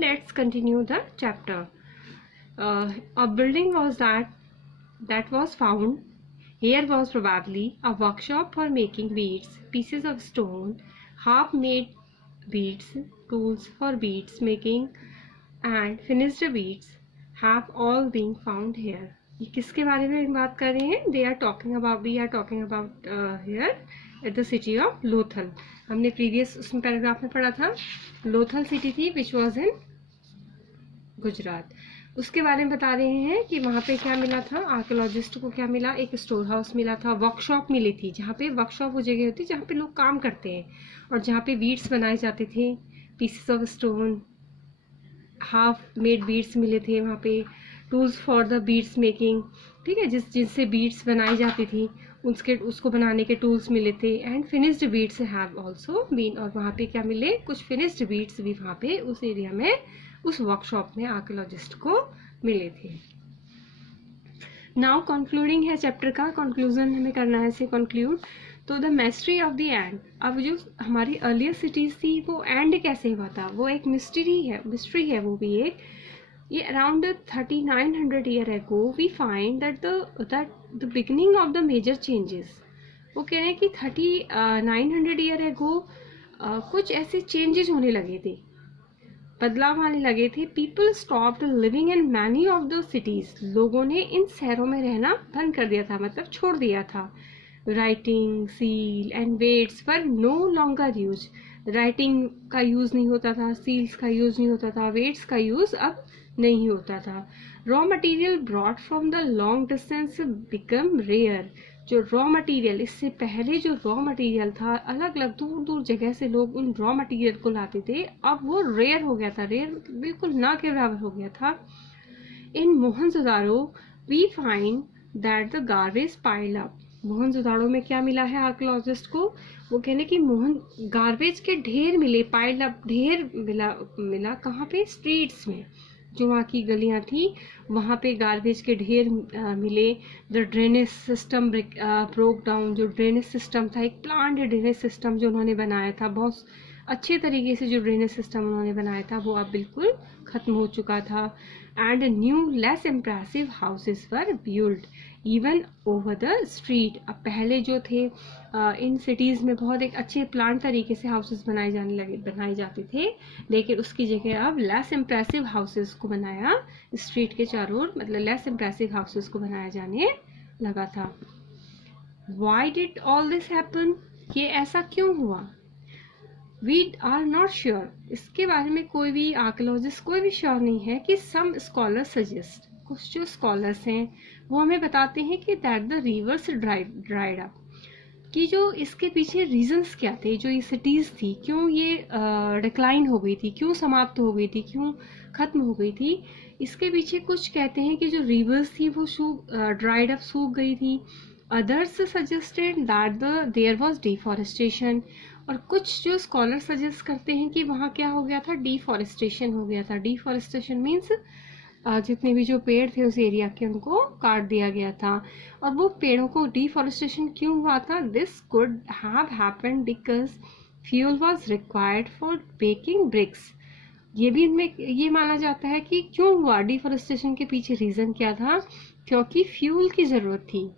let's continue the chapter. A building was that was found. Here was probably a workshop for making beads, pieces of stone, half-made beads, tools for beads making, and finished beads have all been found here. ये किसके बारे में बात कर रहे हैं? We are talking about here at the city of Lothal. हमने previous उसमें पैराग्राफ में पढ़ा था. लोथल सिटी थी which was in गुजरात. उसके बारे में बता रहे हैं कि वहाँ पे क्या मिला था. आर्कियोलॉजिस्ट को क्या मिला? एक स्टोर हाउस मिला था, वर्कशॉप मिली थी. जहाँ पे वर्कशॉप वो जगह होती है जहाँ पे लोग काम करते हैं और जहाँ पे बीड्स बनाए जाते थे, pieces of stone, half made beads मिले थे वहाँ पे, tools for the beads making, ठीक है, जिससे बीड्स बनाई जाती थी उसको बनाने के टूल्स मिले थे. And finished beads have also been, और वहाँ पे क्या मिले? कुछ फिनिश्ड बीड्स भी वहाँ पे उस एरिया में, उस वर्कशॉप में आर्कियोलॉजिस्ट को मिले थे. नाउ कंक्लूडिंग है चैप्टर का, कंक्लूजन हमें करना है इसे कंक्लूड. तो the mystery of the end. अब जो हमारी अर्लियर सिटीज थी वो एंड कैसे हुआ था, वो एक मिस्ट्री है वो भी एक. ये around 3900 year ago we find that the beginning of the major changes. वो कह रहे हैं कि 3900 ईयर अगो कुछ ऐसे चेंजेस होने लगे थे, बदलाव आने लगे थे. People stopped living in many of the cities. लोगों ने इन शहरों में रहना बंद कर दिया था, मतलब छोड़ दिया था. Writing, seal and weights were no longer use. Writing का यूज नहीं होता था, सील्स का यूज नहीं होता था, वेट्स का यूज अब नहीं होता था. Raw material brought from the long distance become rare. Raw रॉ मटेरियल, इससे पहले जो रॉ मटेरियल था, अलग अलग दूर दूर जगह से लोग उन रॉ मटेरियल को लाते थे, अब वो रेयर हो गया था. रेयर बिल्कुल ना के बराबर हो गया था. In Mohenjodaro we find that the garbage pile up. Mohenjodaro में क्या मिला है आर्कियोलॉजिस्ट को? वो कहने की गार्बेज के ढेर मिले, पाइल अप, ढेर मिला कहाँ पे? स्ट्रीट्स में, जो वहाँ की गलियाँ थी वहाँ पे गार्बेज के ढेर मिले. The drainage system broke down. जो ड्रेनेज सिस्टम था, एक प्लांट ड्रेनेज सिस्टम जो उन्होंने बनाया था, बहुत अच्छे तरीके से जो ड्रेनेज सिस्टम उन्होंने बनाया था, वो अब बिल्कुल ख़त्म हो चुका था. And new less impressive houses were build even over the street. अब पहले जो थे इन सिटीज़ में बहुत एक अच्छे प्लान तरीके से हाउसेस बनाए जाते थे, लेकिन उसकी जगह अब लेस इम्प्रेसिव हाउसेस को बनाया स्ट्रीट के चारों ओर, मतलब लेस इम्प्रेसिव हाउसेस को बनाया जाने लगा था. Why did all this happen? ये ऐसा क्यों हुआ? We are not sure. इसके बारे में कोई भी आर्कियोलॉजिस्ट कोई भी श्योर नहीं है. कि सम स्कॉलर्स सजेस्ट, कुछ जो स्कॉलर्स हैं वो हमें बताते हैं कि that the reverse dried up. कि जो इसके पीछे रीजंस क्या थे, जो ये सिटीज़ थी क्यों ये डिक्लाइन हो गई थी, क्यों समाप्त हो गई थी, क्यों ख़त्म हो गई थी. इसके पीछे कुछ कहते हैं कि जो रिवर्स थी वो ड्राइड अप, सूख गई थी. Others suggested that there was deforestation. और कुछ जो स्कॉलर सजेस्ट करते हैं कि वहाँ क्या हो गया था? डिफॉरेस्टेशन हो गया था. डिफॉरेस्टेशन मीन्स जितने भी जो पेड़ थे उस एरिया के, उनको काट दिया गया था. और वो पेड़ों को डिफॉरेस्टेशन क्यों हुआ था? This could have happened because fuel was required for baking bricks. ये भी इनमें ये माना जाता है कि क्यों हुआ डिफॉरेस्टेशन के पीछे रीज़न क्या था? क्योंकि फ्यूल की ज़रूरत थी.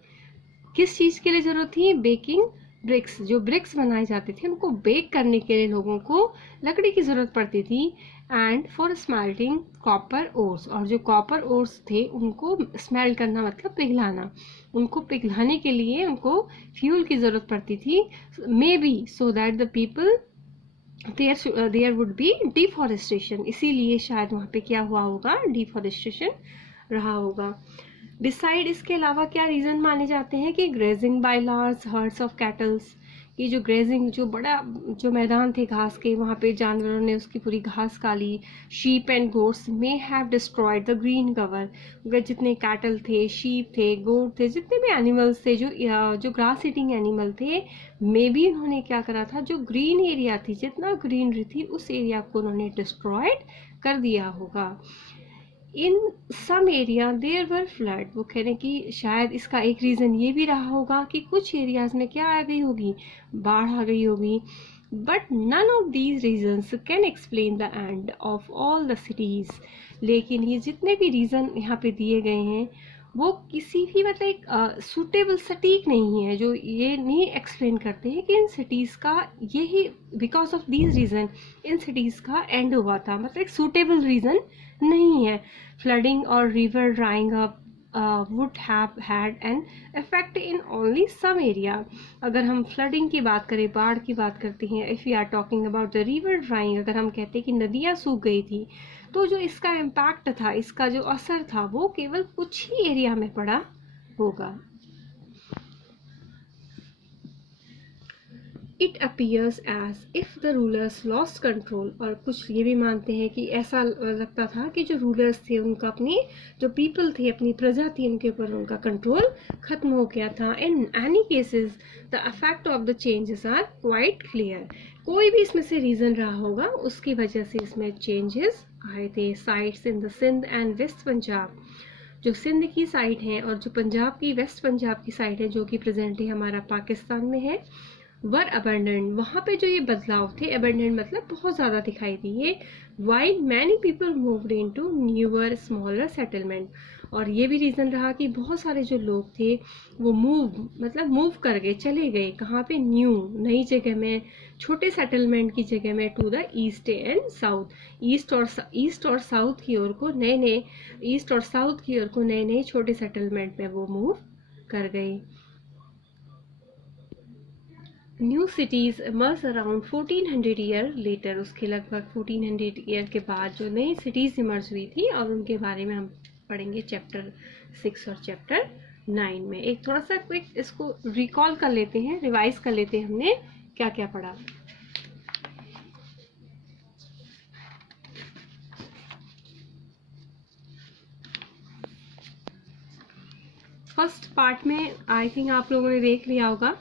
किस चीज़ के लिए ज़रूरत थी? Baking BRICS. जो ब्रिक्स बनाए जाते थे उनको बेक करने के लिए लोगों को लकड़ी की ज़रूरत पड़ती थी. And for smelting copper ores. और जो कॉपर ओर्स थे उनको स्मेल्ट करना मतलब पिघलाना, उनको पिघलाने के लिए उनको फ्यूल की ज़रूरत पड़ती थी. Maybe so that the people there would be deforestation. इसीलिए शायद वहाँ पे क्या हुआ होगा? डिफॉरेस्टेशन रहा होगा. डिसाइड, इसके अलावा क्या रीज़न माने जाते हैं? कि grazing by large hertz of kettles. कि जो ग्रेजिंग, जो बड़ा जो मैदान थे घास के, वहाँ पे जानवरों ने उसकी पूरी घास खा ली. Sheep and goats may have destroyed the green cover. जितने कैटल थे, शीप थे, गोट थे, जितने भी एनिमल्स थे जो ग्रास ईटिंग एनिमल थे, मे बी उन्होंने क्या करा था? जो ग्रीन एरिया थी, जितना ग्रीनरी थी, उस एरिया को उन्होंने डिस्ट्रॉयड कर दिया होगा. In some area there were flood. वो कह रहे हैं कि शायद इसका एक रीज़न ये भी रहा होगा कि कुछ एरियाज में क्या आ गई होगी? बाढ़ आ गई होगी. But none of these reasons can explain the end of all the cities. लेकिन ये जितने भी रीज़न यहाँ पे दिए गए हैं वो किसी भी मतलब एक सूटेबल सटीक नहीं है, जो ये नहीं एक्सप्लेन करते हैं कि इन सिटीज़ का यही because of these reason in cities का एंड हुआ था, मतलब एक सूटेबल रीज़न नहीं है। फ्लडिंग और river drawing up would have had an effect in only some area। अगर हम फ्लडिंग की बात करें, बाढ़ की बात करते हैं, if we are talking about the river drying, अगर हम कहते हैं कि नदियाँ सूख गई थी, तो जो इसका इम्पैक्ट था, इसका जो असर था, वो केवल कुछ ही एरिया में पड़ा होगा। It appears as if the rulers lost control, और कुछ ये भी मानते हैं कि ऐसा लगता था कि जो रूलर्स थे उनका अपनी जो पीपल थे, अपनी प्रजा थी, उनके ऊपर उनका कंट्रोल खत्म हो गया था। In any cases the effect of the changes are quite clear. कोई भी इसमें से रीज़न रहा होगा, उसकी वजह से इसमें चेंजेस आए थे। Sites in the Sindh and west Punjab, जो सिंध की साइड है और जो पंजाब की वेस्ट पंजाब की साइड है, जो कि प्रेजेंटली हमारा पाकिस्तान में है, वर अबंडेंट, वहाँ पे जो ये बदलाव थे, अबंडेंट मतलब बहुत ज़्यादा दिखाई दिए। While many people moved into newer smaller settlement, और ये भी रीज़न रहा कि बहुत सारे जो लोग थे वो मूव कर गए, चले गए कहाँ पे, नई जगह में, छोटे सेटलमेंट की जगह में, to the east and south, east और साउथ की ओर को नए नए छोटे सेटलमेंट में वो मूव कर गए। New cities emerge around 1400 year later, उसके लगभग 1400 ईयर के बाद जो नई सिटीज़ इमर्ज हुई थी, और उनके बारे में हम पढ़ेंगे चैप्टर 6 और चैप्टर 9 में। एक थोड़ा सा क्विक इसको रिकॉल कर लेते हैं, रिवाइज कर लेते हैं हमने क्या क्या पढ़ा। फर्स्ट पार्ट में आई थिंक आप लोगों ने देख लिया होगा,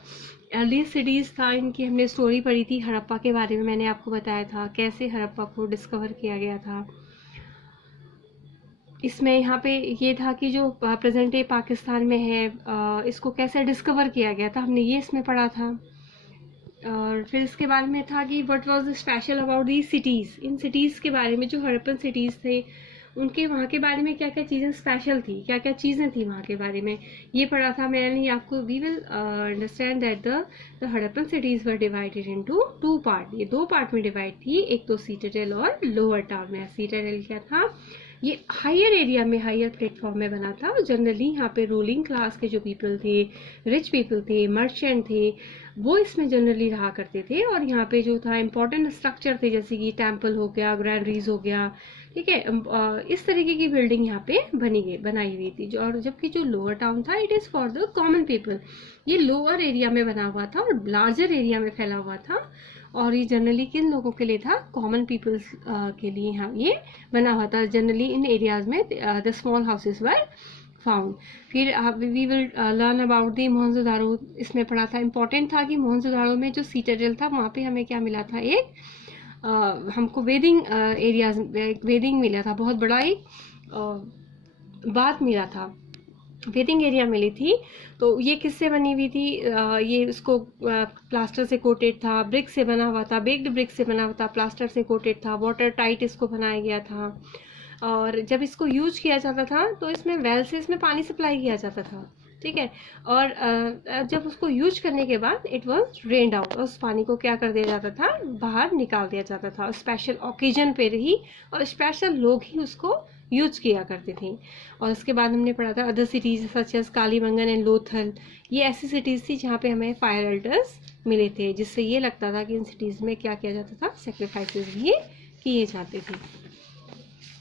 अर्ली सिटीज़ था, इनकी हमने स्टोरी पढ़ी थी। हड़प्पा के बारे में मैंने आपको बताया था, कैसे हड़प्पा को डिस्कवर किया गया था। इसमें यहाँ पे ये था कि जो प्रेजेंट डे पाकिस्तान में है, इसको कैसे डिस्कवर किया गया था, हमने ये इसमें पढ़ा था। और फिर इसके बारे में था कि what was special about the cities, in cities के बारे में, जो हड़प्पन सिटीज़ थे उनके वहाँ के बारे में क्या क्या चीज़ें स्पेशल थी, क्या क्या चीज़ें थी वहाँ के बारे में, ये पढ़ा था मैंने आपको। We will understand that the Harappan cities were divided into 2 part, ये 2 पार्ट में डिवाइड थी, एक तो सिटाडेल और लोअर टाउन में। सिटाडेल क्या था, ये हायर एरिया में, हायर प्लेटफॉर्म में बना था, और जनरली यहाँ पे रूलिंग क्लास के जो पीपल थे, रिच पीपल थे, मर्चेंट थे, वो इसमें जनरली रहा करते थे। और यहाँ पे जो था इम्पोर्टेंट स्ट्रक्चर थे, जैसे कि टेम्पल हो गया, ग्रैंडरीज हो गया, ठीक है, इस तरीके की बिल्डिंग यहाँ पे बनाई हुई थी। और जबकि जो लोअर टाउन था, it is for the common people, ये लोअर एरिया में बना हुआ था और लार्जर एरिया में फैला हुआ था, और ये जनरली किन लोगों के लिए था, कॉमन पीपल्स के लिए यहाँ ये बना हुआ था। जनरली इन एरियाज में the small houses were found. फिर we will learn about the Mohenjodaro, इसमें पढ़ा था, इंपॉर्टेंट था कि मोहनजोदारो में जो सिटाडेल था वहाँ पे हमें क्या मिला था, एक हमको वेदिंग मिला था, बहुत बड़ा एक बात मिला था, वेदिंग एरिया मिली थी। तो ये किससे बनी हुई थी, ये इसको प्लास्टर से कोटेड था, ब्रिक से बना हुआ था, बेक्ड ब्रिक से बना हुआ था, प्लास्टर से कोटेड था, वाटर टाइट इसको बनाया गया था। और जब इसको यूज किया जाता था तो इसमें वेल से इसमें पानी सप्लाई किया जाता था, ठीक है। और जब उसको यूज करने के बाद इट वाज रेन्ड आउट, और उस पानी को क्या कर दिया जाता था, बाहर निकाल दिया जाता था, स्पेशल ओकेजन पे ही, और स्पेशल लोग ही उसको यूज किया करते थे। और उसके बाद हमने पढ़ा था other cities such as Kalibangan and Lothal, ये ऐसी सिटीज़ थी जहाँ पे हमें फायर अल्टर्स मिले थे, जिससे ये लगता था कि इन सिटीज़ में क्या किया जाता था, सेक्रीफाइसेस भी किए जाते थे।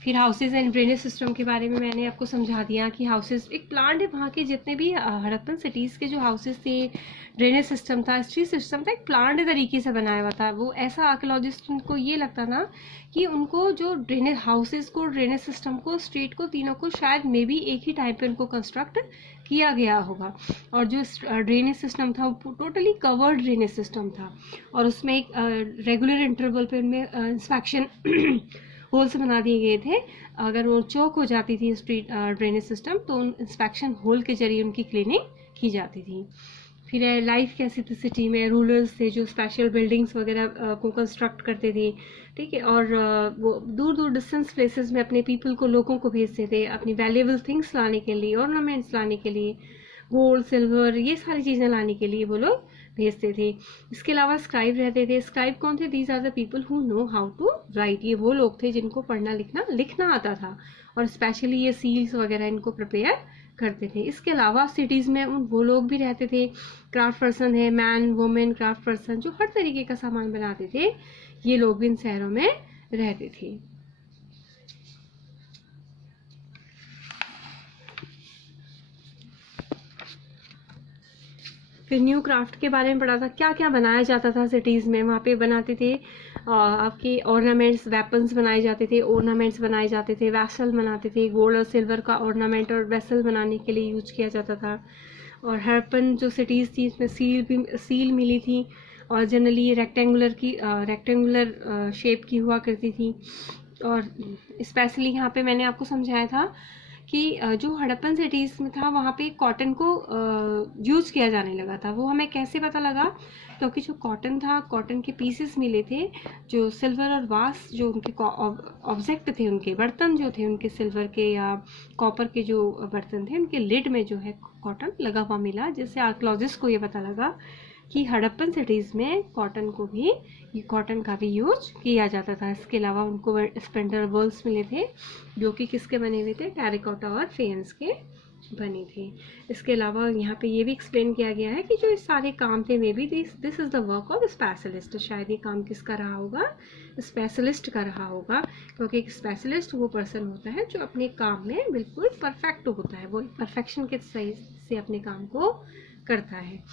फिर हाउसेज एंड ड्रेनेज सिस्टम के बारे में मैंने आपको समझा दिया कि हाउसेज एक प्लांट है, वहाँ के जितने भी हड़प्पन सिटीज़ के जो हाउसेज थे, ड्रेनेज सिस्टम था, स्ट्रीट सिस्टम था, एक प्लांट तरीके से बनाया हुआ था। वो ऐसा आर्कियोलॉजिस्ट को ये लगता था कि उनको जो ड्रेनेज हाउसेज को, ड्रेनेज सिस्टम को, स्ट्रीट को, तीनों को शायद मे बी एक ही टाइम पे उनको कंस्ट्रक्ट किया गया होगा। और जो ड्रेनेज सिस्टम था वो टोटली कवर्ड ड्रेनेज सिस्टम था, और उसमें एक रेगुलर इंटरवल पे उनमें इंस्पेक्शन होल्स बना दिए गए थे। अगर वो चौक हो जाती थी स्ट्रीट ड्रेनेज सिस्टम, तो उन इंस्पेक्शन होल के जरिए उनकी क्लीनिंग की जाती थी। फिर लाइफ कैसी थी सिटी में, रूलर्स थे जो स्पेशल बिल्डिंग्स वगैरह को कंस्ट्रक्ट करते थे, ठीक है, और वो दूर दूर डिस्टेंस प्लेसेस में अपने पीपल को, लोगों को भेजते थे अपनी वैल्यूएबल थिंग्स लाने के लिए, ऑर्नामेंट्स लाने के लिए, गोल्ड सिल्वर ये सारी चीज़ें लाने के लिए वो लोग भेजते थे। इसके अलावा स्क्राइब रहते थे। स्क्राइब कौन थे? These are the people who know how to write. ये वो लोग थे जिनको पढ़ना लिखना आता था, और स्पेशली ये सील्स वगैरह इनको प्रिपेयर करते थे। इसके अलावा सिटीज़ में वो लोग भी रहते थे, क्राफ्ट पर्सन है, मैन वुमेन क्राफ्ट पर्सन, जो हर तरीके का सामान बनाते थे, ये लोग भी इन शहरों में रहते थे। फिर न्यू क्राफ्ट के बारे में पढ़ा था, क्या क्या बनाया जाता था सिटीज़ में। वहाँ पे बनाते थे आपके ऑर्नामेंट्स, वेपन्स बनाए जाते थे, ऑर्नामेंट्स बनाए जाते थे, वैसल बनाते थे, गोल्ड और सिल्वर का ऑर्नामेंट और वैसल बनाने के लिए यूज किया जाता था। और हड़प्पन जो सिटीज़ थी इसमें सील मिली थी, और जनरली ये रेक्टेंगुलर शेप की हुआ करती थी। और स्पेशली यहाँ पे मैंने आपको समझाया था कि जो हड़प्पन सिटीज़ में था वहाँ पे कॉटन को यूज़ किया जाने लगा था। वो हमें कैसे पता लगा? क्योंकि जो कॉटन था, कॉटन के पीसेस मिले थे, जो सिल्वर और वास जो उनके ऑब्जेक्ट थे, उनके बर्तन जो थे, उनके सिल्वर के या कॉपर के जो बर्तन थे, उनके लिड में जो है कॉटन लगा हुआ मिला, जिससे आर्कियोलॉजिस्ट को ये पता लगा कि हड़प्पन सिटीज़ में कॉटन का भी यूज किया जाता था। इसके अलावा उनको स्पेंडर बॉल्स मिले थे, जो कि किसके बने हुए थे? टेराकोटा और फेंस के बने थे। इसके अलावा यहाँ पे ये भी एक्सप्लेन किया गया है कि जो इस सारे काम थे, may be this is the work of specialist. शायद ये काम किसका रहा होगा? स्पेशलिस्ट का रहा होगा, क्योंकि एक स्पेशलिस्ट वो पर्सन होता है जो अपने काम में बिल्कुल परफेक्ट होता है, वो परफेक्शन के सही से अपने काम को करता है।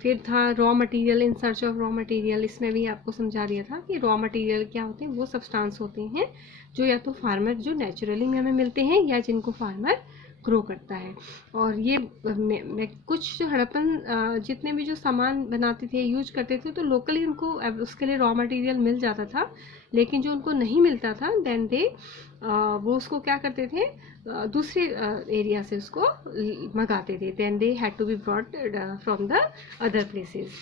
फिर था raw material, in search of raw material. इसमें भी आपको समझा दिया था कि रॉ मटेरियल क्या होते हैं। वो सब्सटेंस होते हैं जो या तो फार्मर जो नेचुरली में हमें मिलते हैं, या जिनको फार्मर ग्रो करता है। और ये कुछ हड़प्पन जितने भी जो सामान बनाते थे, यूज करते थे, तो लोकली उनको उसके लिए रॉ मटेरियल मिल जाता था। लेकिन जो उनको नहीं मिलता था, देन दे वो उसको क्या करते थे? दूसरे एरिया से उसको मंगाते थे। Then they had to be brought from the other places.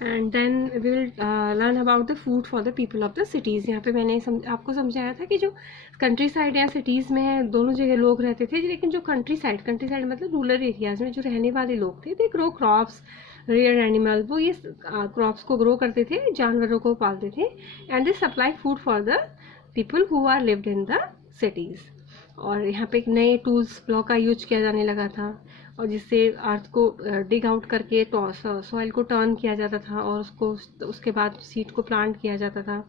And then we will learn about the food for the people of the cities. यहाँ पे मैंने आपको समझाया था कि जो कंट्री साइड या सिटीज़ में है, दोनों जगह लोग रहते थे, लेकिन जो कंट्री साइड मतलब रूरल एरियाज़ में जो रहने वाले लोग थे, they grow crops, rear animal, वो ये क्रॉप्स को ग्रो करते थे, जानवरों को पालते थे, and they supply food for the people who are lived in the cities. और यहाँ पे एक नए टूल्स ब्लॉक का यूज किया जाने लगा था, और जिससे अर्थ को डिग आउट करके सॉइल को टर्न किया जाता था, और उसके बाद सीड को प्लांट किया जाता था,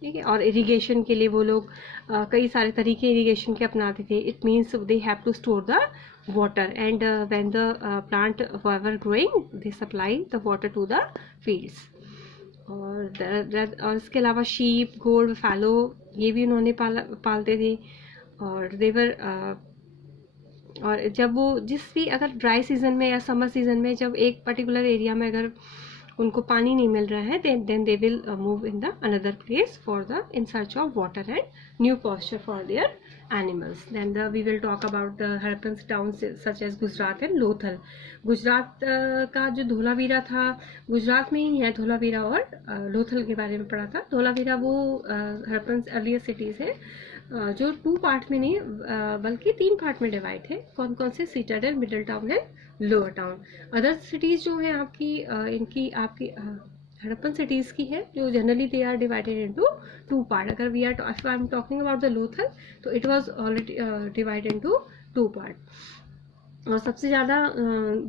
ठीक है। और इरिगेशन के लिए वो लोग कई सारे तरीके इरिगेशन के अपनाते थे। It means they have to store the water, and when the plant however growing, they supply the water to the fields. और इसके अलावा शीप, गोट, फैलो, ये भी उन्होंने पालते थे। और देवर और जब वो अगर ड्राई सीजन में या समर सीजन में जब एक पर्टिकुलर एरिया में अगर उनको पानी नहीं मिल रहा है, then they will move in the another place for the in search of water and new pasture for their animals. Then we will talk about the Harappan towns such as Gujarat and Lothal. Gujarat का जो धोलावीरा था, गुजरात में ही है धोलावीरा, और लोथल के बारे में पढ़ा था। धोलावीरा वो हड़प्पन अर्लियर सिटीज़ है जो 2 पार्ट में नहीं बल्कि 3 पार्ट में डिवाइड है। कौन कौन से? Citadel, middle town and lower town. Other cities जो है आपकी हड़प्पन सिटीज़ की है, जो generally they are divided into 2 part. अगर we are if I am talking about the Lothal, तो it was already divided into 2 part. और सबसे ज़्यादा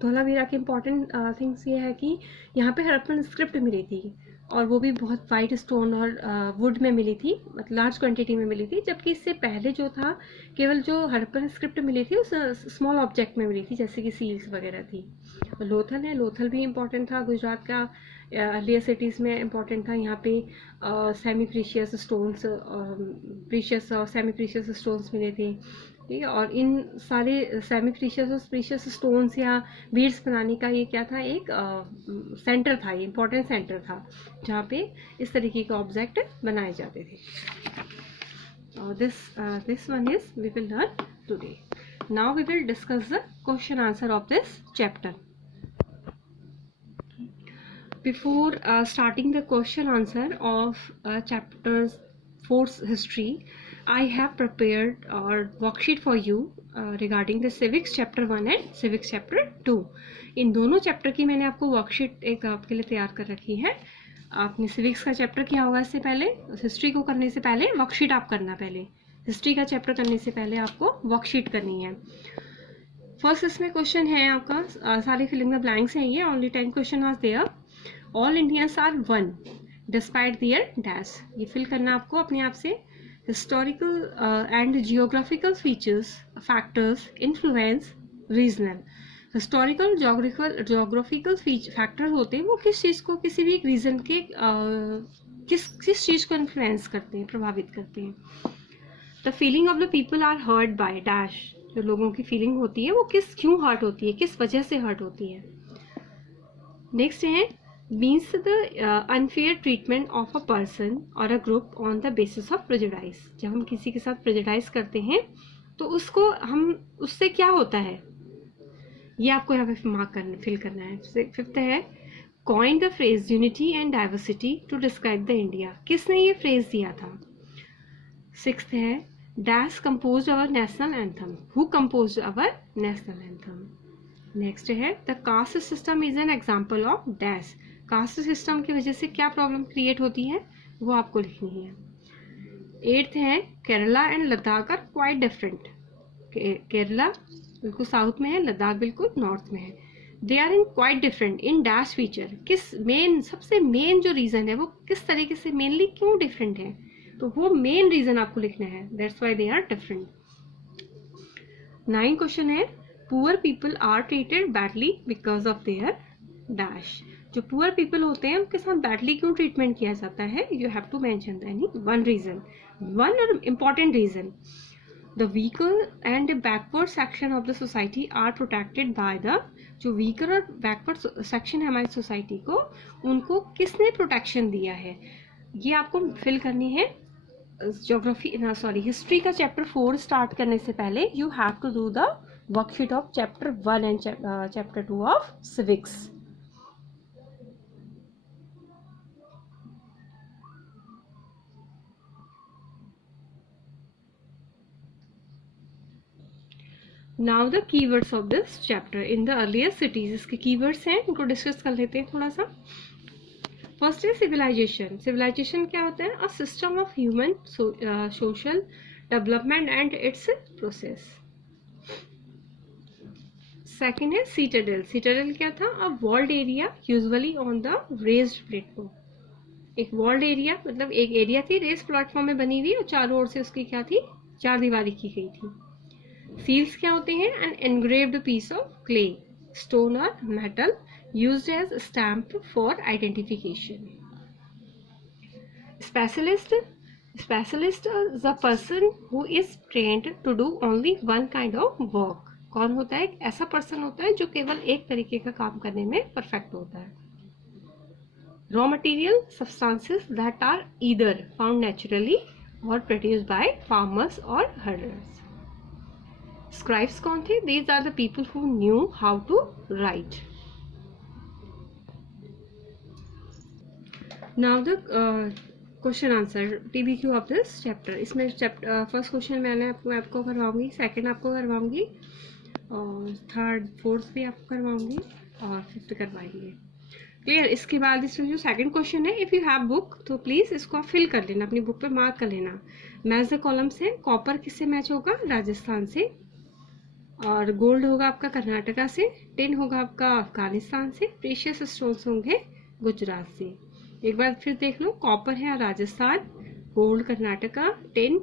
धोलावीरा के इम्पॉर्टेंट थिंग्स ये है कि यहाँ पे हड़प्पन स्क्रिप्ट मिली थी, और वो भी बहुत वाइट स्टोन और वुड में मिली थी, मतलब लार्ज क्वांटिटी में मिली थी। जबकि इससे पहले जो था, केवल जो हड़प्पन स्क्रिप्ट मिली थी उस स्मॉल ऑब्जेक्ट में मिली थी, जैसे कि सील्स वगैरह थी। लोथल है, लोथल भी इम्पॉर्टेंट था, गुजरात का अर्लियर सिटीज़ में इम्पॉर्टेंट था। यहाँ पे सेमी प्रीशियस स्टोन्स, प्रीशियस और सेमी प्रीशियस स्टोन्स मिले थे, ठीक है। और इन सारे सेमी प्रीशियस और प्रीशियस स्टोन्स या बीड्स बनाने का ये क्या था? एक सेंटर था, ये इम्पोर्टेंट सेंटर था, जहाँ पे इस तरीके के ऑब्जेक्ट बनाए जाते थे। This one is we will learn today. Now we will discuss the question answer of this chapter. Before starting the question answer of chapter 4's history, I have prepared a worksheet for you regarding the civics chapter 1 and civics chapter 2. इन दोनों chapter की मैंने आपको worksheet एक आपके लिए तैयार कर रखी है. आपने सिविक्स का चैप्टर किया होगा इससे पहले, हिस्ट्री को करने से पहले वर्कशीट आप करना. पहले हिस्ट्री का चैप्टर करने से पहले आपको वर्कशीट करनी है. फर्स्ट इसमें क्वेश्चन है आपका, सारे फिलिंग द ब्लैंक्स हैं ये. Only 10 question are there. All Indians are one despite their dash. ये फिल करना आपको अपने आप से. Historical and geographical features, factors, influence, regional. Historical geographical factor होते हैं वो किस चीज़ को, किसी भी रीजन के किस चीज़ को इन्फ्लुएंस करते हैं, प्रभावित करते हैं. The feeling of the people are hurt by dash. जो लोगों की फीलिंग होती है वो क्यों हर्ट होती है, किस वजह से हर्ट होती है. नेक्स्ट है means the unfair treatment of a person or a group on the basis of prejudice. जब हम किसी के साथ prejudice करते हैं तो उसको हम उससे क्या होता है ये आपको यहाँ पे मार्क करना, फिल करना है. फिफ्थ है coin the phrase unity and diversity to describe the India. किसने ये phrase दिया था. सिक्स्थ है dash composed our national anthem. Who composed our national anthem. Next है the caste system is an example of dash. Caste system की वजह से क्या प्रॉब्लम क्रिएट होती है वो आपको लिखनी है. एट्थ है Kerala and Ladakh are quite different. Kerala बिल्कुल साउथ में है, लद्दाख बिल्कुल नॉर्थ में है. They are in quite different in dash feature. किस मेन, सबसे मेन जो रीजन है वो किस तरीके से, मेनली क्यों डिफरेंट है, तो वो मेन रीजन आपको लिखना है. That's why they are different. 9 question है poor people are treated badly because of their dash. जो पुअर पीपल होते हैं उनके साथ बैडली क्यों ट्रीटमेंट किया जाता है. You have to mention any one reason, one और important reason. The weaker and backward section of the society are protected by the. जो वीकर और बैकवर्ड सेक्शन है हमारी सोसाइटी को, उनको किसने प्रोटेक्शन दिया है, ये आपको फिल करनी है. हिस्ट्री का चैप्टर 4 स्टार्ट करने से पहले you have to do the worksheet of chapter 1 and chapter 2 of civics. Now the keywords of this chapter in the earlier cities. इसके keywords हैं, इनको डिस्कस कर लेते हैं थोड़ा सा. फर्स्ट है सिविलाइजेशन. सिविलाइजेशन क्या होता है, a system of human social development and its process. Second है सीटाडेल. सीटाडेल क्या था, a walled area usually on the raised platform. एक वॉल्ड एरिया मतलब एक एरिया थी रेस प्लेटफॉर्म में बनी हुई और चारों ओर से उसकी क्या थी, चार दीवारी की गई थी. सील्स क्या होते हैं, an engraved piece of clay, stone और metal used as stamp for identification. Specialist. Specialist is a person who is trained to do only one kind of work. कौन होता है, एक ऐसा पर्सन होता है जो केवल एक तरीके का काम करने में परफेक्ट होता है. Raw material substances that are either found naturally और प्रोड्यूस्ड बाय फार्मर्स और हर्डर्स. स्क्राइब्स कौन थे, these are the people who knew how to write. Now the question answer TBQ of this chapter. इसमें first question मैंने आपको करवाऊंगी, second आपको करवाऊंगी और third fourth भी आपको करवाऊंगी और फिफ्थ करवाएंगे. क्लियर. इसके बाद इसमें जो सेकंड क्वेश्चन है, इफ़ यू हैव बुक तो प्लीज़ इसको आप फिल कर लेना, अपनी बुक पे मार्क कर लेना. मैच द कॉलम से. कॉपर किससे मैच होगा, राजस्थान से. और गोल्ड होगा आपका कर्नाटका से. टिन होगा आपका अफगानिस्तान से. प्रीशियस स्टोन्स होंगे गुजरात से. एक बार फिर देख लो, कॉपर है Rajasthan, gold Karnataka, tin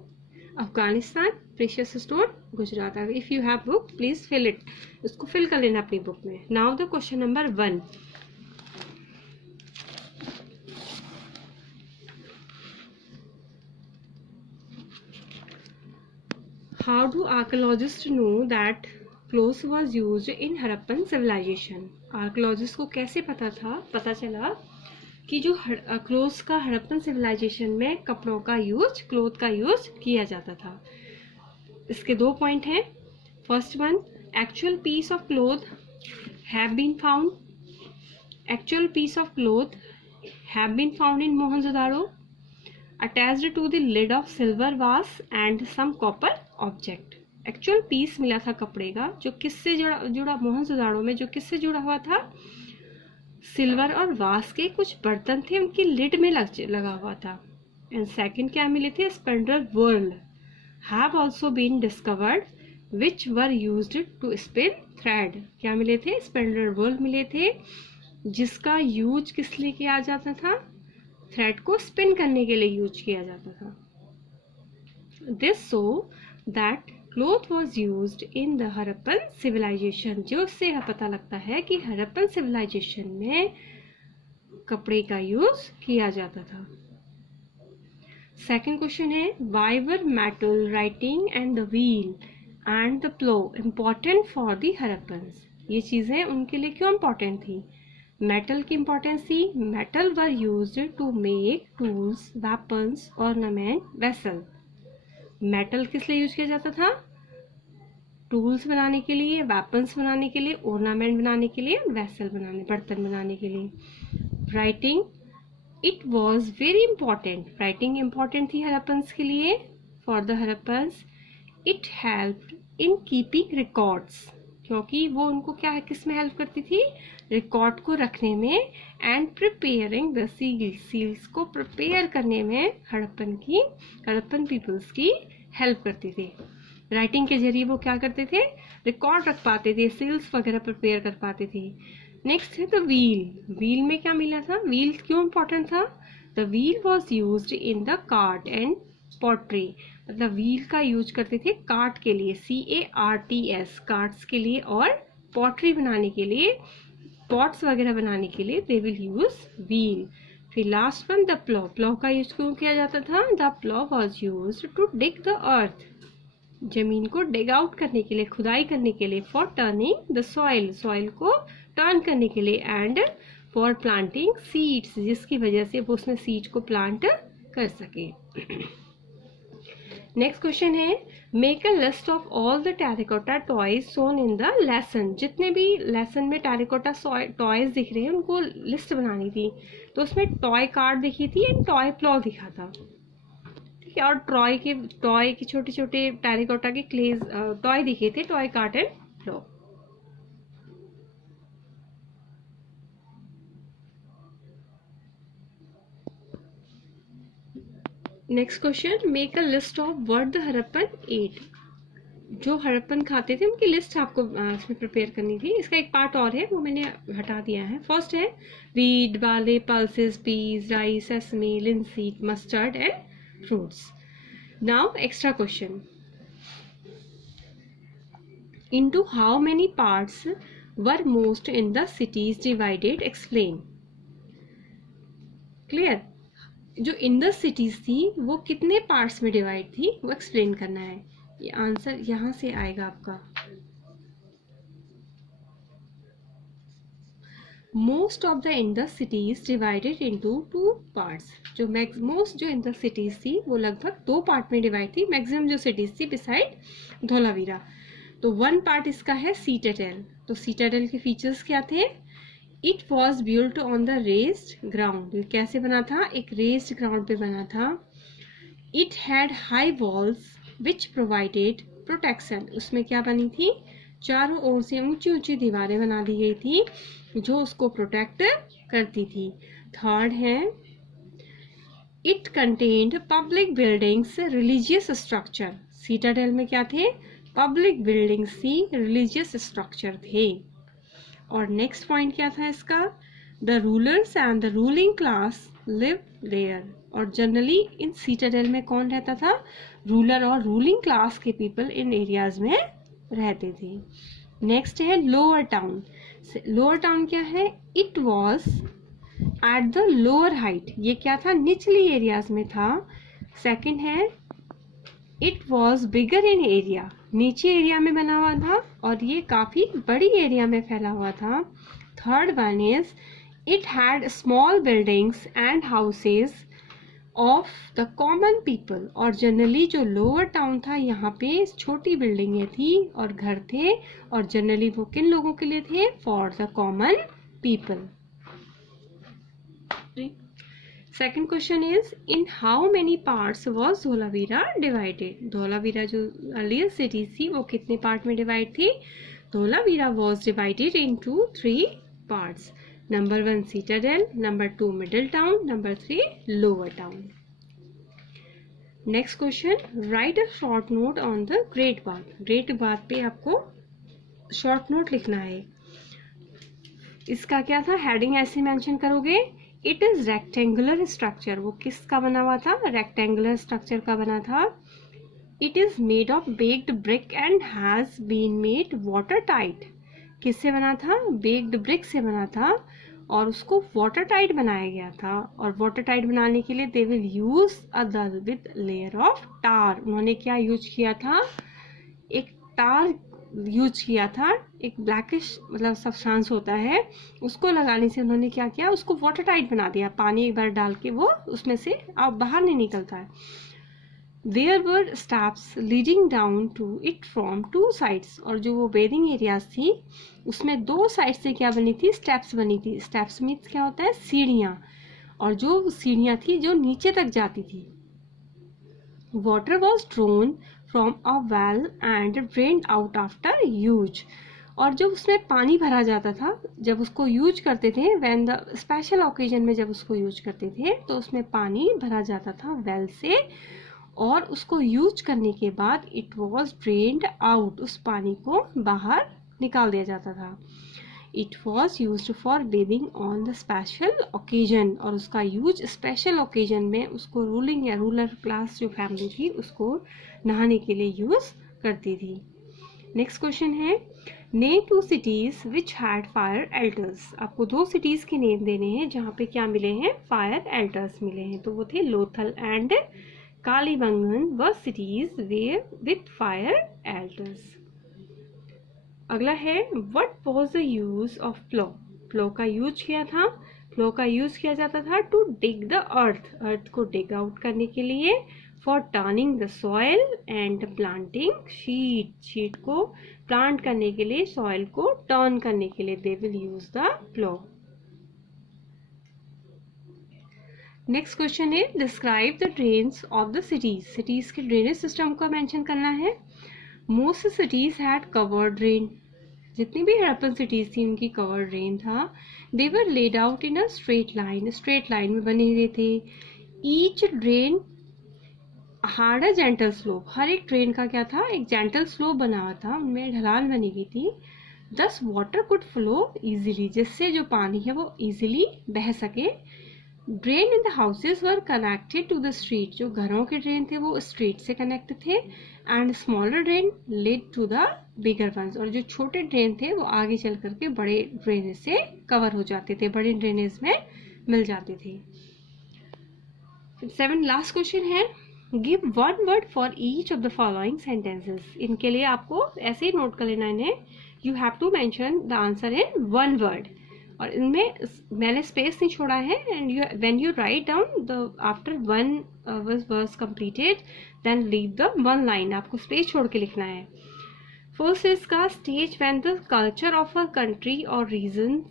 Afghanistan, precious stone Gujarat. If you have book please fill it. इसको फिल कर लेना अपनी बुक में. Now the question number 1. How do archaeologist know that clothes was used in Harappan civilisation. Archaeologist को कैसे पता चला कि जो क्लोथ्स का हड़प्पन सिविलाइजेशन में कपड़ों का यूज, क्लोथ का यूज किया जाता था. इसके 2 पॉइंट हैं. First one, actual piece of cloth have been found. Actual piece of cloth have been found in Mohenjodaro attached to the lid of silver vase and some copper object. Actual piece मिला था कपड़े का, जो किससे जुड़ा मोहनजोदाड़ो में, जो किससे जुड़ा हुआ था, सिल्वर और वास के कुछ बर्तन थे, उनकी लिड में लगा हुआ था. एंड सेकंड क्या मिले थे, spindle whorl have also been discovered which were used to spin thread. क्या मिले थे, स्पेंडल वर्ल मिले थे, जिसका यूज किस लिए किया जाता था, थ्रेड को स्पिन करने के लिए यूज किया जाता था. This so that cloth was used in the Harappan civilisation. जो इससे पता लगता है कि हड़प्पन सिविलाइजेशन में कपड़े का यूज किया जाता था. सेकेंड क्वेश्चन है, why were metal, writing and the wheel and the plough important for the Harappans. ये चीजें उनके लिए क्यों इम्पॉर्टेंट थी. मेटल की इंपॉर्टेंस थी. Metal were used to make tools, weapons, ornament, vessel. Metal किस लिए यूज किया जाता था, टूल्स बनाने के लिए, वेपन्स बनाने के लिए, ऑर्नामेंट बनाने के लिए, वेसल बनाने, बर्तन बनाने के लिए. Writing, it was very important. Writing important थी हड़प्पन्स के लिए, for the Harappans. It helped in keeping records, क्योंकि वो उनको क्या है, किस में हेल्प करती थी, रिकॉर्ड को रखने में. And preparing the seals, seals को प्रिपेयर करने में हड़प्पन पीपल्स की हेल्प करती थी. राइटिंग के जरिए वो क्या करते थे, रिकॉर्ड रख पाते थे, सील्स वगैरह प्रिपेयर कर पाते थे. नेक्स्ट है द व्हील. व्हील में क्या मिला था, व्हील क्यों इंपॉर्टेंट था. The wheel was used in the cart and pottery. मतलब व्हील का यूज करते थे कार्ट के लिए, CARTS, कार्ट्स के लिए, और पॉटरी बनाने के लिए, पॉट्स वगैरह बनाने के लिए दे विल यूज व्हील. फिर last one, the plough. Plough का यूज क्यों किया जाता था, the plough was use to dig the earth, जमीन को डिग आउट करने के लिए, खुदाई करने के लिए. For turning the soil, soil को टर्न करने के लिए. एंड फॉर प्लांटिंग सीड्स, जिसकी वजह से वो उसमें सीड को प्लांट कर सके. नेक्स्ट क्वेश्चन है, make a list of all the terracotta toys shown in the lesson. जितने भी लेसन में टेराकोटा टॉयज दिख रहे हैं उनको लिस्ट बनानी थी. तो उसमें टॉय कार्ड दिखी थी एंड टॉय प्लॉ दिखा था, ठीक है, और टॉय के छोटे छोटे टेराकोटा के क्लेज टॉय दिखे थे, toy cart and plough. Next question, make a list of what the Harappan ate. जो हड़प्पन खाते थे उनकी लिस्ट आपको इसमें प्रिपेयर करनी थी. इसका एक पार्ट और है, वो मैंने हटा दिया है. फर्स्ट है wheat, barley, pulses, peas, rice, sesame, linseed, mustard and fruits. Now extra question, into how many parts were most in the cities divided, explain. Clear. जो इन द सिटीज थी वो कितने पार्ट्स में डिवाइड थी, वो explain करना है. ये आंसर यहां से आएगा आपका. Most of the in the cities divided into 2 parts. जो मोस्ट जो इन द सिटीज थी वो लगभग 2 पार्ट में डिवाइड थी. मैक्सिमम जो सिटीज थी बिसाइड धौलावीरा. तो 1 पार्ट इसका है सीटाडेल. तो सीटाडेल के फीचर्स क्या थे, it was built on the raised ground. कैसे बना था, एक रेस्ड ग्राउंड पे बना था. It had high walls which provided protection. उसमें क्या बनी थी, चारों ओर से ऊंची ऊंची दीवारें बना दी गई थी जो उसको प्रोटेक्ट करती थी. थर्ड है, it contained public buildings, religious structure. Citadel में क्या थे, पब्लिक बिल्डिंग्स थी, रिलीजियस स्ट्रक्चर थे. और नेक्स्ट पॉइंट क्या था इसका, the rulers and the ruling class live there. और जनरली इन सीटाडेल में कौन रहता था, रूलर और रूलिंग क्लास के पीपल इन एरियाज में रहते थे. नेक्स्ट है लोअर टाउन. लोअर टाउन क्या है, it was at the lower height. ये क्या था, निचली एरियाज में था. सेकंड है, it was bigger in area. नीचे एरिया में बना हुआ था और ये काफ़ी बड़ी एरिया में फैला हुआ था. Third one is, it had small buildings and houses of the common people, और जनरली जो लोअर टाउन था यहाँ पे छोटी बिल्डिंगें थी और घर थे, और जनरली वो किन लोगों के लिए थे? For the common people. Second question is in how many parts was Dholavira divided? Dholavira जो अर्लियर सिटी थी वो कितने पार्ट में डिवाइड थी? Dholavira was divided into 3 parts. Number 1 citadel, number 2 middle town, number 3 lower town. Next question, right a short note on the great bath. Great bath पे आपको short note लिखना है। इसका क्या था? हेडिंग ऐसे मेंशन करोगे, इट इज रेक्टेंगुलर स्ट्रक्चर। वो किसका बना हुआ था? रेक्टेंगुलर स्ट्रक्चर का बना था। It is made of baked brick and has been made water tight. किससे बना था? बेक्ड ब्रिक से बना था और उसको वाटर टाइट बनाया गया था। और वाटर टाइट बनाने के लिए they will use other with layer of tar. उन्होंने क्या यूज किया था? एक टार यूज किया था, एक ब्लैकिश मतलब सब्सटेंस होता है, उसको लगाने से उन्होंने क्या किया? उसको वाटर टाइट बना दिया। पानी एक बार डाल के वो उसमें से अब बाहर नहीं निकलता है। There were steps leading down to it from 2 sides। और जो वो बेदिंग एरियाज थी उसमें 2 साइड से क्या बनी थी? स्टेप्स बनी थी। स्टेप्स मीन्स क्या होता है? सीढ़ियाँ। और जो सीढ़ियाँ थी जो नीचे तक जाती थी। Water was drawn from a well and drained out after use। और जब उसमें पानी भरा जाता था, जब उसको यूज करते थे, व्हेन द स्पेशल ओकेजन में जब उसको यूज करते थे तो उसमें पानी भरा जाता था वेल से, और उसको यूज करने के बाद इट वॉज ड्रेन्ड आउट। उस पानी को बाहर निकाल दिया जाता था। It was use for bathing on the special occasion. और उसका यूज स्पेशल ओकेजन में उसको रूलिंग या रूलर क्लास जो फैमिली थी उसको नहाने के लिए यूज करती थी। नेक्स्ट क्वेश्चन है, name 2 cities which had fire एल्टर्स। आपको 2 सिटीज के नेम देने हैं जहाँ पे क्या मिले हैं? फायर एल्टर्स मिले हैं। तो वो थे Lothal and Kalibangan were cities where with fire altars. अगला है, what was the use of plough. Plough का यूज किया था, प्लो का यूज किया जाता था टू डिग द अर्थ। अर्थ को डिग आउट करने के लिए, for turning the soil and planting seed. Seed को प्लांट करने के लिए, सॉइल को टर्न करने के लिए they will use the plough. Next question है, describe the drains of the cities. Cities के ड्रेनेज सिस्टम को मेंशन करना है। Most cities had covered drain. जितनी भी हड़प्पन सिटीज थी उनकी कवर्ड ड्रेन था। They were laid out in a straight line. Straight line में बने हुए थे। Each drain had a gentle slope. हर एक ड्रेन का क्या था? एक जेंटल स्लोप बना हुआ था, उनमें ढलान बनी हुई थी। दस वाटर कुड फ्लो इजीली, जिससे जो पानी है वो इजीली बह सके। Drain in the houses were connected to the street. जो घरों के ड्रेन थे वो स्ट्रीट से कनेक्टेड थे। And smaller drain led to the bigger ones. और जो छोटे ड्रेन थे वो आगे चल करके बड़े ड्रेनेज से कवर हो जाते थे, बड़े ड्रेनेज में मिल जाते थे। 7 लास्ट क्वेश्चन है, give 1 word for each of the following sentences. इनके लिए आपको ऐसे ही नोट कर लेना इन्हें। You have to mention the answer in 1 word. और इनमें मैंने स्पेस नहीं छोड़ा है। And you when you write down the after 1 was completed then leave the 1 line. आपको स्पेस छोड़ के लिखना है। फर्स्ट इसका, stage when the culture of a country और रीजन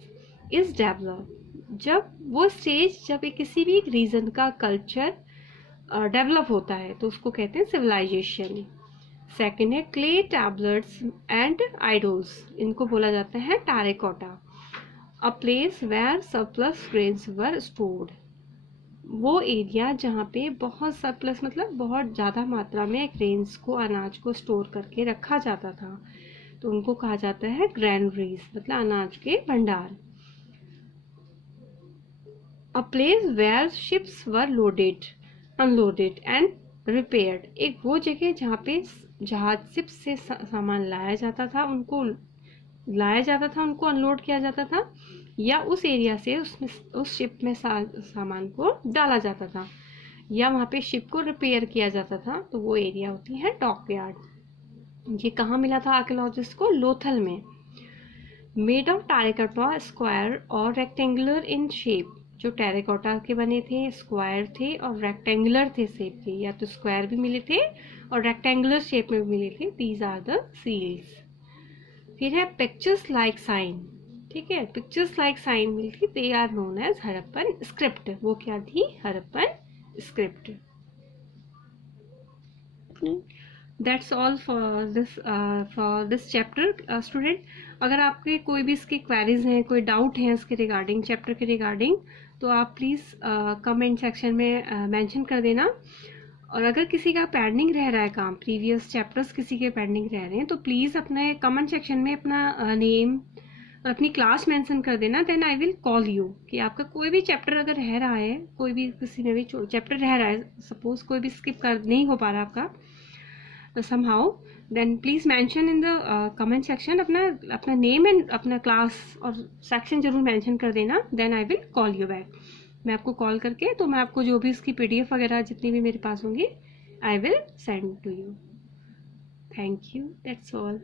इज डेवलप। जब वो स्टेज, जब किसी भी रीजन का कल्चर डेवलप होता है तो उसको कहते हैं सिविलाइजेशन। सेकेंड है, क्ले टैबलेट्स एंड आइडोल्स। इनको बोला जाता है terracotta. A place where surplus grains were stored. वो एरिया जहाँ पे बहुत सरप्लस मतलब बहुत ज़्यादा मात्रा में ग्रेन्स को, अनाज को स्टोर करके रखा जाता था, तो उनको कहा जाता है ग्रैनरीज, मतलब अनाज के भंडार। A place where ships were loaded, unloaded and repaired. एक वो जगह जहाँ पे जहाज शिप से सामान लाया जाता था, उनको अनलोड किया जाता था, या उस एरिया से उसमें उस शिप में सामान को डाला जाता था, या वहाँ पे शिप को रिपेयर किया जाता था, तो वो एरिया होती है डॉकयार्ड। ये कहाँ मिला था आर्कियोलॉजिस्ट को? लोथल में। मेड ऑफ टेराकोटा, स्क्वायर और रेक्टेंगुलर इन शेप। जो टेराकोटा के बने थे, स्क्वायर थे और रेक्टेंगुलर थे शेप के, या तो स्क्वायर भी मिले थे और रेक्टेंगुलर शेप में भी मिले थे, दीज आर द सील्स। फिर है पिक्चर्स लाइक साइन, ठीक है, पिक्चर्स लाइक साइन मिली थी, they are known as Harappan script. वो क्या थी? Harappan script. That's all for this chapter student. अगर आपके कोई भी इसके क्वेरीज हैं, कोई डाउट है इसके रिगार्डिंग, चैप्टर के रिगार्डिंग, तो आप प्लीज़ कमेंट सेक्शन में मेंशन कर देना। और अगर किसी का पेंडिंग रह रहा है काम, प्रीवियस चैप्टर्स किसी के पेंडिंग रह रहे हैं, तो प्लीज़ अपने कमेंट सेक्शन में अपना नेम और अपनी क्लास मेंशन कर देना, then I will call you. कि आपका कोई भी चैप्टर अगर रह रहा है, कोई भी किसी में भी चैप्टर रह रहा है, सपोज कोई भी स्किप कर नहीं हो पा रहा आपका somehow, then please mention in the comment section अपना नेम एंड अपना क्लास और सेक्शन जरूर मेंशन कर देना, then I will call you back. मैं आपको कॉल करके तो मैं आपको जो भी इसकी PDF वगैरह जितनी भी मेरे पास होंगी, I will send to you. Thank you, that's all.